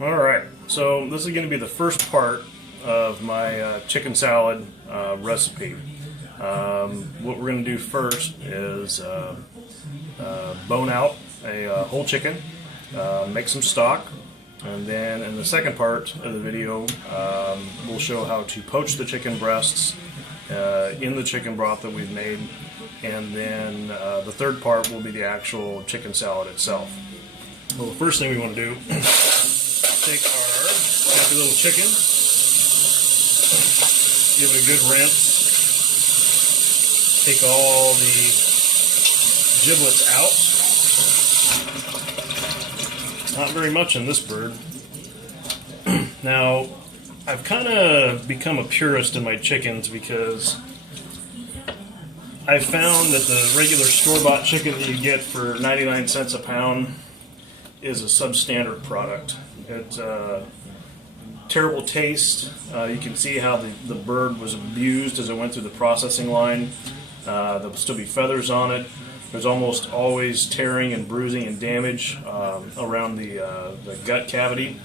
Alright, so this is going to be the first part of my chicken salad recipe. What we're going to do first is bone out a whole chicken, make some stock, and then in the second part of the video we'll show how to poach the chicken breasts in the chicken broth that we've made, and then the third part will be the actual chicken salad itself. Well, the first thing we want to do take our happy little chicken, give it a good rinse, take all the giblets out. Not very much in this bird. Now, I've kind of become a purist in my chickens because I've found that the regular store-bought chicken that you get for 99 cents a pound is a substandard product. It's terrible taste. You can see how the bird was abused as it went through the processing line. There'll still be feathers on it. There's almost always tearing and bruising and damage around the gut cavity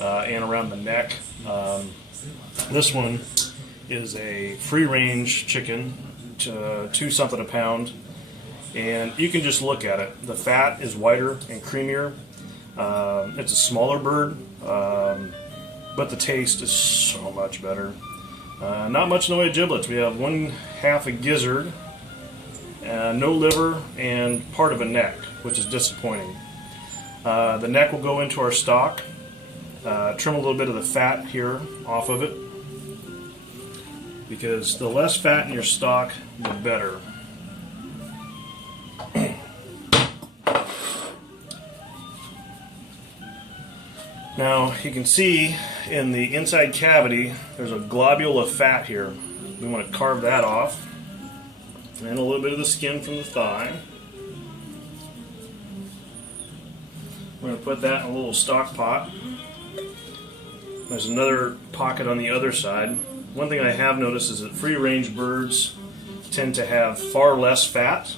and around the neck. This one is a free-range chicken, to 2 something a pound, and you can just look at it. The fat is whiter and creamier. It's a smaller bird, but the taste is so much better. Not much in the way of giblets. We have 1/2 a gizzard, no liver, and part of a neck, which is disappointing. The neck will go into our stock. Trim a little bit of the fat here off of it, because the less fat in your stock, the better. Now, you can see in the inside cavity there's a globule of fat here. We want to carve that off, and a little bit of the skin from the thigh. We're going to put that in a little stock pot. There's another pocket on the other side. One thing I have noticed is that free-range birds tend to have far less fat,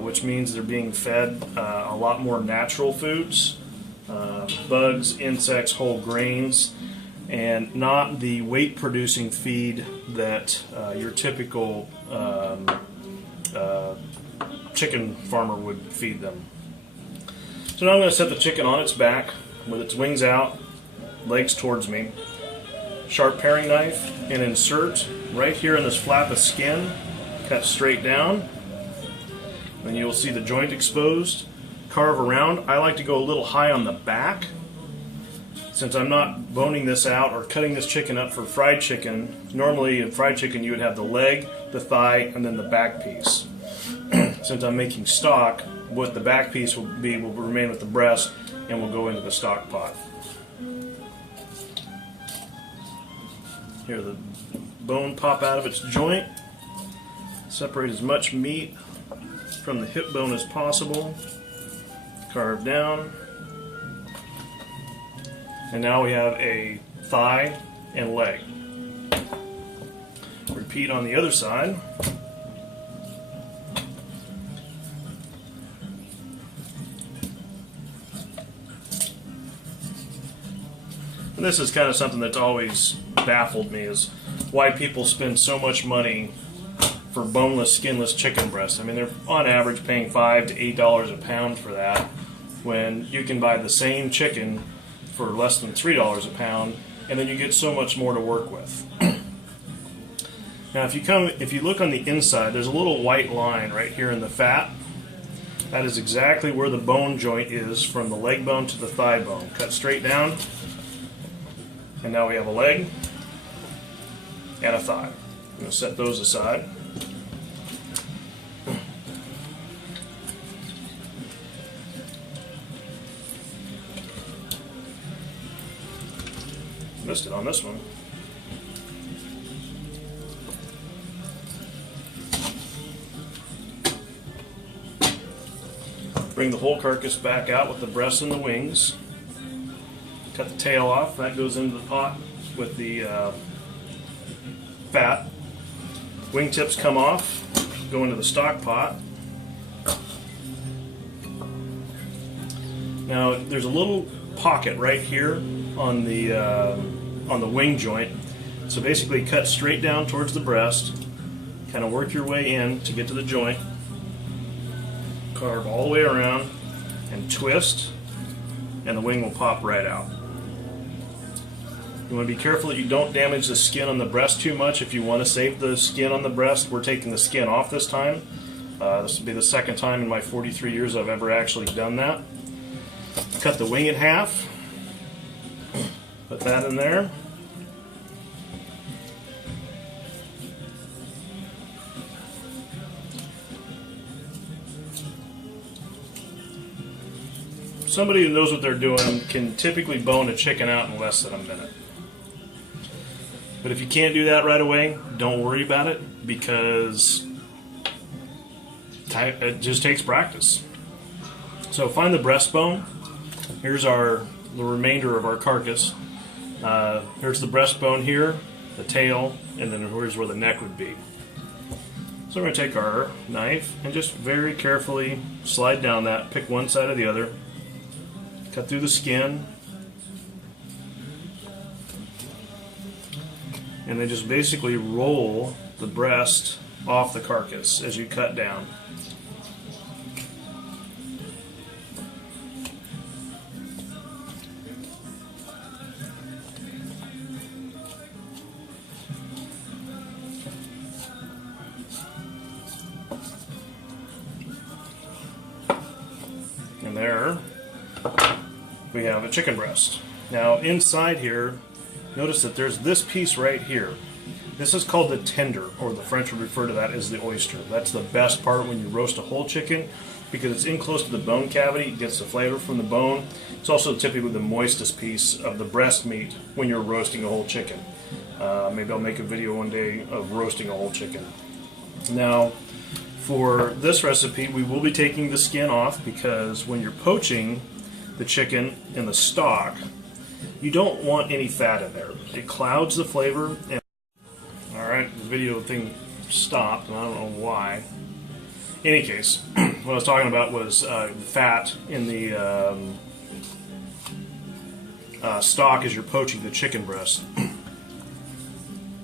which means they're being fed a lot more natural foods. Bugs, insects, whole grains, and not the weight-producing feed that your typical chicken farmer would feed them. So now I'm going to set the chicken on its back with its wings out, legs towards me, sharp paring knife, and insert right here in this flap of skin, cut straight down, and you'll see the joint exposed. Carve around. I like to go a little high on the back. Since I'm not boning this out or cutting this chicken up for fried chicken, normally in fried chicken you would have the leg, the thigh, and then the back piece. Since I'm making stock, what the back piece will remain with the breast and will go into the stock pot. Here, the bone pop out of its joint. Separate as much meat from the hip bone as possible. Carve down, and now we have a thigh and leg. Repeat on the other side. And this is kind of something that's always baffled me, is why people spend so much money for boneless, skinless chicken breasts. I mean, they're on average paying $5 to $8 a pound for that, when you can buy the same chicken for less than $3 a pound, and then you get so much more to work with. Now, if you look on the inside, there's a little white line right here in the fat. That is exactly where the bone joint is, from the leg bone to the thigh bone. Cut straight down, and now we have a leg and a thigh. I'm going to set those aside. Missed it on this one. Bring the whole carcass back out with the breasts and the wings. Cut the tail off. That goes into the pot with the fat. Wingtips come off, go into the stock pot. Now, there's a little pocket right here on the wing joint. So basically cut straight down towards the breast, kind of work your way in to get to the joint, carve all the way around and twist, and the wing will pop right out. You want to be careful that you don't damage the skin on the breast too much. If you want to save the skin on the breast, we're taking the skin off this time. This will be the second time in my 43 years I've ever actually done that. Cut the wing in half, put that in there. Somebody who knows what they're doing can typically bone a chicken out in less than a minute. But if you can't do that right away, don't worry about it, because it just takes practice. So find the breastbone. Here's the remainder of our carcass. Here's the breastbone here, the tail, and then here's where the neck would be. So we're going to take our knife and just very carefully slide down that, pick one side or the other, cut through the skin, and then just basically roll the breast off the carcass as you cut down. And there we have a chicken breast. Now inside here, notice that there's this piece right here. This is called the tender, or the French would refer to that as the oyster. That's the best part when you roast a whole chicken, because it's in close to the bone cavity. It gets the flavor from the bone. It's also typically the moistest piece of the breast meat when you're roasting a whole chicken. Maybe I'll make a video one day of roasting a whole chicken. Now, for this recipe, we will be taking the skin off, because when you're poaching the chicken in the stock, you don't want any fat in there. It clouds the flavor. And alright, the video thing stopped, and I don't know why. In any case, what I was talking about was fat in the stock as you're poaching the chicken breast.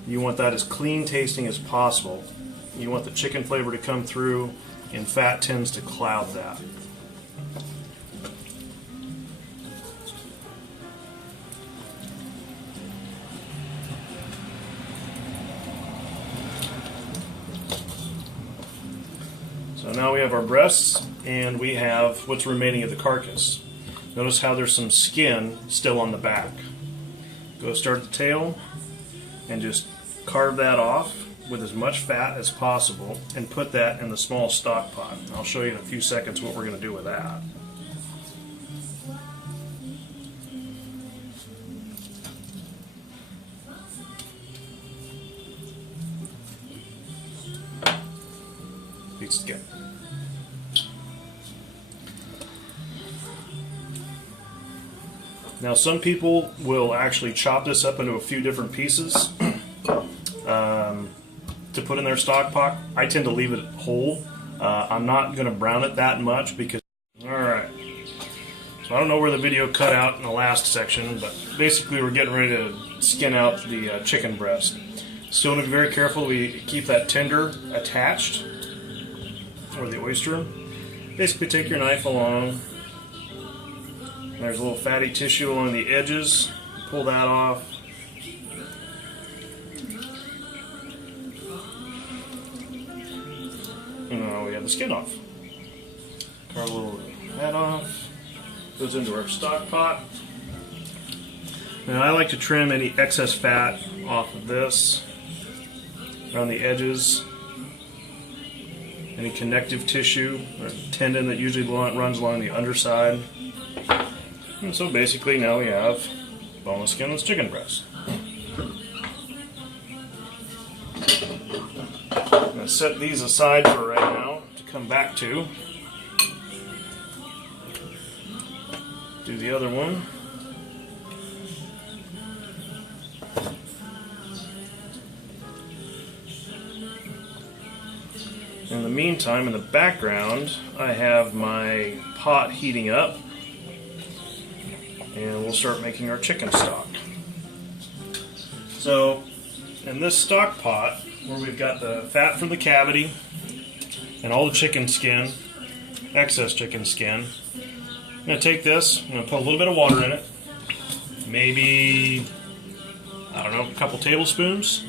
You want that as clean tasting as possible. You want the chicken flavor to come through, and fat tends to cloud that. So now we have our breasts, and we have what's remaining of the carcass. Notice how there's some skin still on the back. Go start at the tail and just carve that off with as much fat as possible and put that in the small stock pot. I'll show you in a few seconds what we're going to do with that. Skin. Now some people will actually chop this up into a few different pieces to put in their stock pot. I tend to leave it whole. I'm not going to brown it that much because... Alright, so I don't know where the video cut out in the last section, but basically we're getting ready to skin out the chicken breast. Still need to be very careful we keep that tender attached, or the oyster. Basically take your knife along. There's a little fatty tissue along the edges. Pull that off. And now we have the skin off. Carve a little of that off. Goes into our stock pot. Now I like to trim any excess fat off of this around the edges. Any connective tissue or tendon that usually runs along the underside. And so basically now we have boneless, skinless chicken breast. I'm going to set these aside for right now to come back to. Do the other one. In the meantime, in the background, I have my pot heating up. and we'll start making our chicken stock. So in this stock pot, where we've got the fat from the cavity and all the chicken skin, excess chicken skin, I'm going to take this, I'm going to put a little bit of water in it, maybe, I don't know, a couple tablespoons,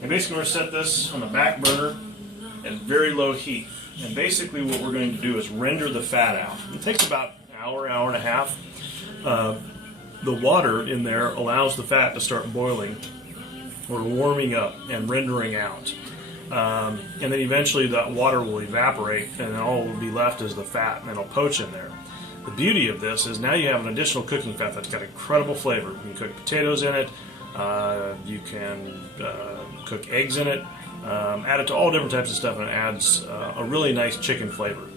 and basically we're going to set this on the back burner at very low heat. And basically what we're going to do is render the fat out. It takes about an hour, hour and a half. The water in there allows the fat to start boiling or warming up and rendering out. And then eventually that water will evaporate, and then all will be left is the fat, and it'll poach in there. The beauty of this is now you have an additional cooking fat that's got incredible flavor. You can cook potatoes in it, you can cook eggs in it, add it to all different types of stuff, and it adds a really nice chicken flavor.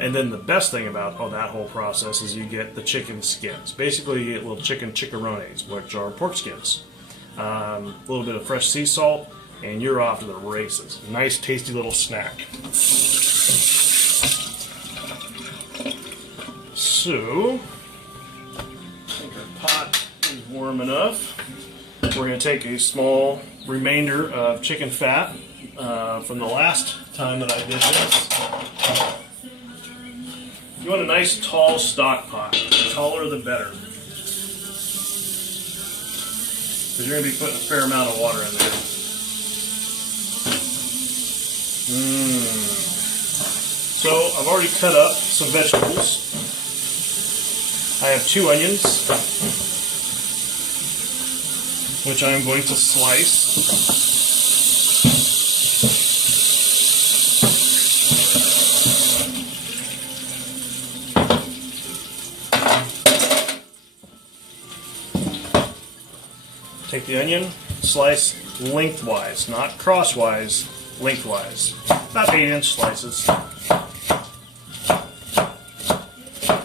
And then the best thing about that whole process is you get the chicken skins. Basically you get little chicken chicharrones, which are pork skins. A little bit of fresh sea salt, and you're off to the races. Nice tasty little snack. So, I think our pot is warm enough. We're going to take a small remainder of chicken fat from the last time that I did this. You want a nice tall stock pot. The taller the better. Because you're going to be putting a fair amount of water in there. So I've already cut up some vegetables. I have 2 onions, which I am going to slice. Take the onion, slice lengthwise, not crosswise, lengthwise. About 8-inch slices.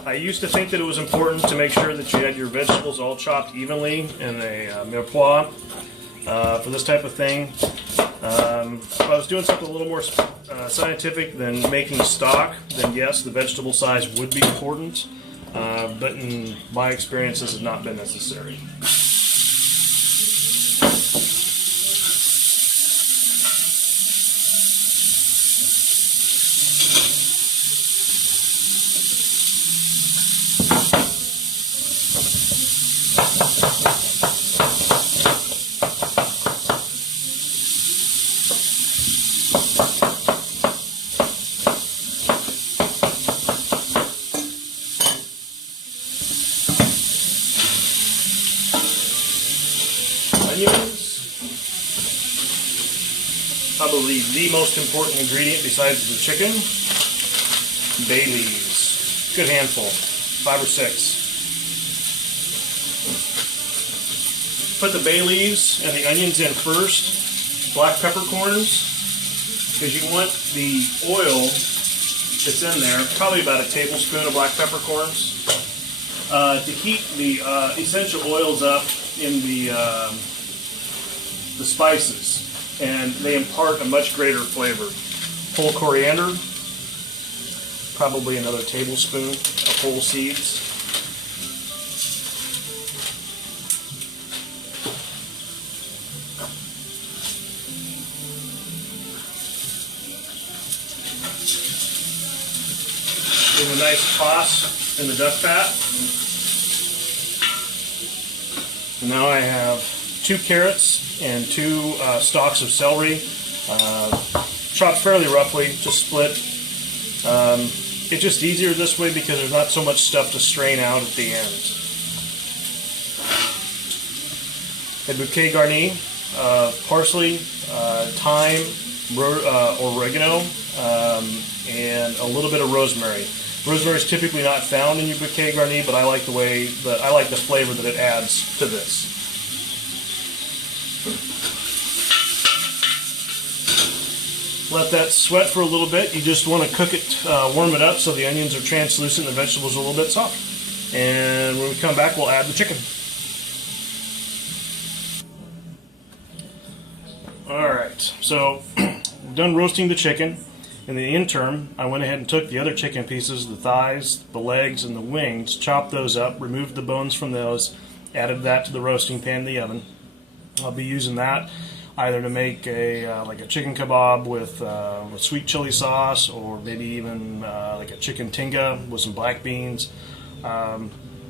I used to think that it was important to make sure that you had your vegetables all chopped evenly in a mirepoix for this type of thing. If I was doing something a little more scientific than making stock, then yes, the vegetable size would be important. But in my experience, this has not been necessary. Onions, probably the most important ingredient besides the chicken. Bay leaves, good handful, 5 or 6. Put the bay leaves and the onions in first. Black peppercorns, because you want the oil that's in there, probably about a tablespoon of black peppercorns, to heat the essential oils up in the spices, and they impart a much greater flavor. Whole coriander, probably another tablespoon of whole seeds. Give a nice toss in the duck fat. And now I have 2 carrots and 2 stalks of celery, chopped fairly roughly, just split. It's just easier this way because there's not so much stuff to strain out at the end. A bouquet garni, parsley, thyme, oregano, and a little bit of rosemary. Rosemary is typically not found in your bouquet garni, but I like the flavor that it adds to this. Let that sweat for a little bit. You just want to cook it, warm it up so the onions are translucent and the vegetables are a little bit soft. And when we come back, we'll add the chicken. Alright, so we're done roasting the chicken. In the interim, I went ahead and took the other chicken pieces, the thighs, the legs, and the wings, chopped those up, removed the bones from those, added that to the roasting pan in the oven. I'll be using that either to make like a chicken kebab with sweet chili sauce, or maybe even like a chicken tinga with some black beans.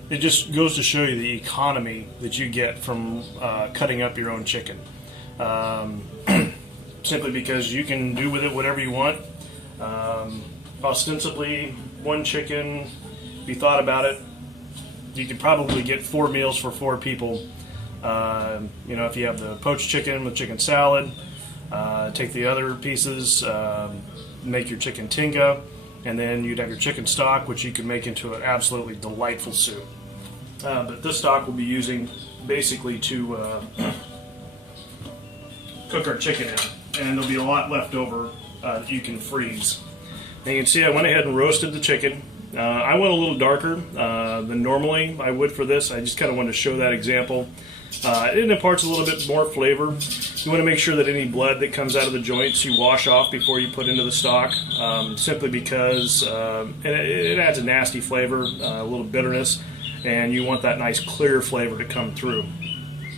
It just goes to show you the economy that you get from cutting up your own chicken. Simply because you can do with it whatever you want. Ostensibly, one chicken, if you thought about it, you could probably get 4 meals for 4 people. You know, if you have the poached chicken with chicken salad, take the other pieces, make your chicken tinga, and then you'd have your chicken stock, which you could make into an absolutely delightful soup. But this stock we'll be using basically to cook our chicken in, and there'll be a lot left over that you can freeze. And you can see I went ahead and roasted the chicken. I went a little darker than normally I would for this. I just kind of wanted to show that example. It imparts a little bit more flavor. You want to make sure that any blood that comes out of the joints you wash off before you put into the stock, simply because it adds a nasty flavor, a little bitterness, and you want that nice clear flavor to come through.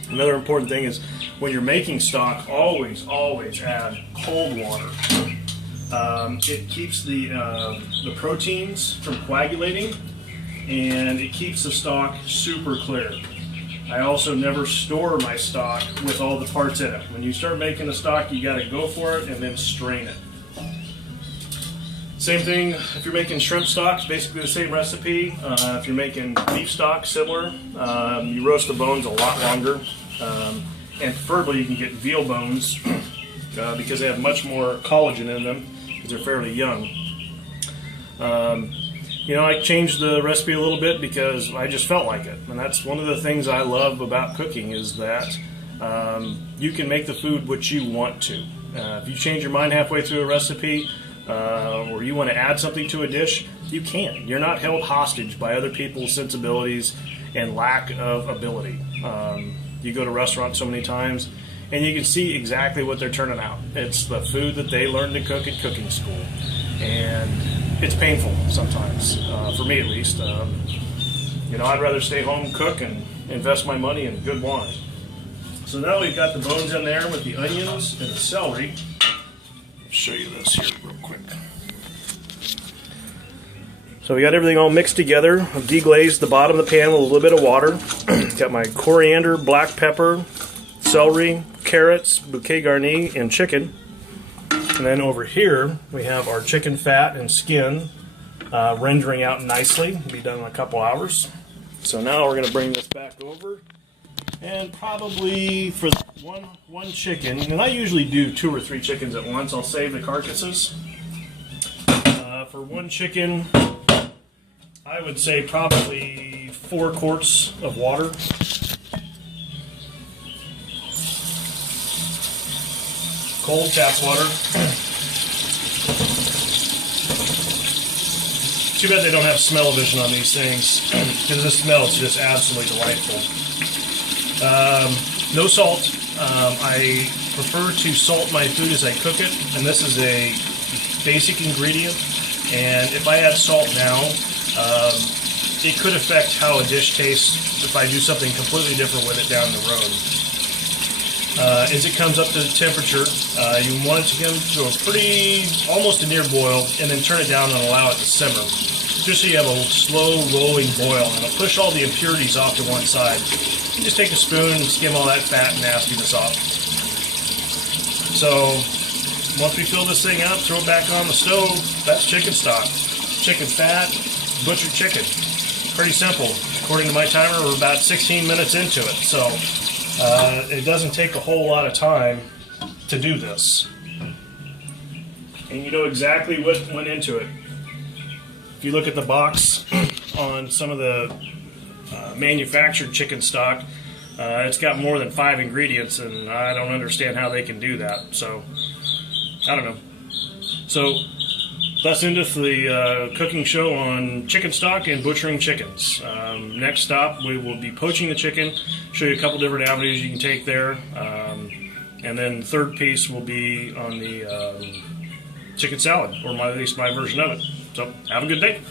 Another important thing is when you're making stock, always add cold water. It keeps the proteins from coagulating, and it keeps the stock super clear. I also never store my stock with all the parts in it. When you start making a stock, you got to go for it and then strain it. Same thing if you're making shrimp stocks, basically the same recipe. If you're making beef stock, similar. You roast the bones a lot longer, and preferably you can get veal bones because they have much more collagen in them because they're fairly young. You know, I changed the recipe a little bit because I just felt like it. And that's one of the things I love about cooking, is that you can make the food what you want to. If you change your mind halfway through a recipe, or you want to add something to a dish, you can. You're not held hostage by other people's sensibilities and lack of ability. You go to restaurants so many times, and you can see exactly what they're turning out. It's the food that they learned to cook at cooking school. And it's painful sometimes, for me at least. You know, I'd rather stay home, cook, and invest my money in good wine. So now we've got the bones in there with the onions and the celery. I'll show you this here real quick. So we got everything all mixed together. I've deglazed the bottom of the pan with a little bit of water. Got my coriander, black pepper, celery, carrots, bouquet garni, and chicken. And then over here, we have our chicken fat and skin rendering out nicely. It'll be done in a couple hours. So now we're going to bring this back over. And probably for one chicken, and I usually do 2 or 3 chickens at once. I'll save the carcasses. For one chicken, I would say probably 4 quarts of water. Cold tap water. Too bad they don't have smell-o-vision on these things, because this smells just absolutely delightful. No salt. I prefer to salt my food as I cook it, and this is a basic ingredient. And if I add salt now, it could affect how a dish tastes if I do something completely different with it down the road. As it comes up to the temperature, you want it to come to a almost a near boil, and then turn it down and allow it to simmer. Just so you have a slow rolling boil, and it'll push all the impurities off to one side. You just take a spoon and skim all that fat and nastiness off. So once we fill this thing up, throw it back on the stove. That's chicken stock. Chicken fat, butchered chicken. Pretty simple. According to my timer, we're about 16 minutes into it. So it doesn't take a whole lot of time to do this. And you know exactly what went into it. If you look at the box on some of the manufactured chicken stock, it's got more than 5 ingredients, and I don't understand how they can do that. So, I don't know. So, that's into the cooking show on chicken stock and butchering chickens. Next stop, we will be poaching the chicken, show you a couple different avenues you can take there. And then the third piece will be on the chicken salad, or at least my version of it. So have a good day.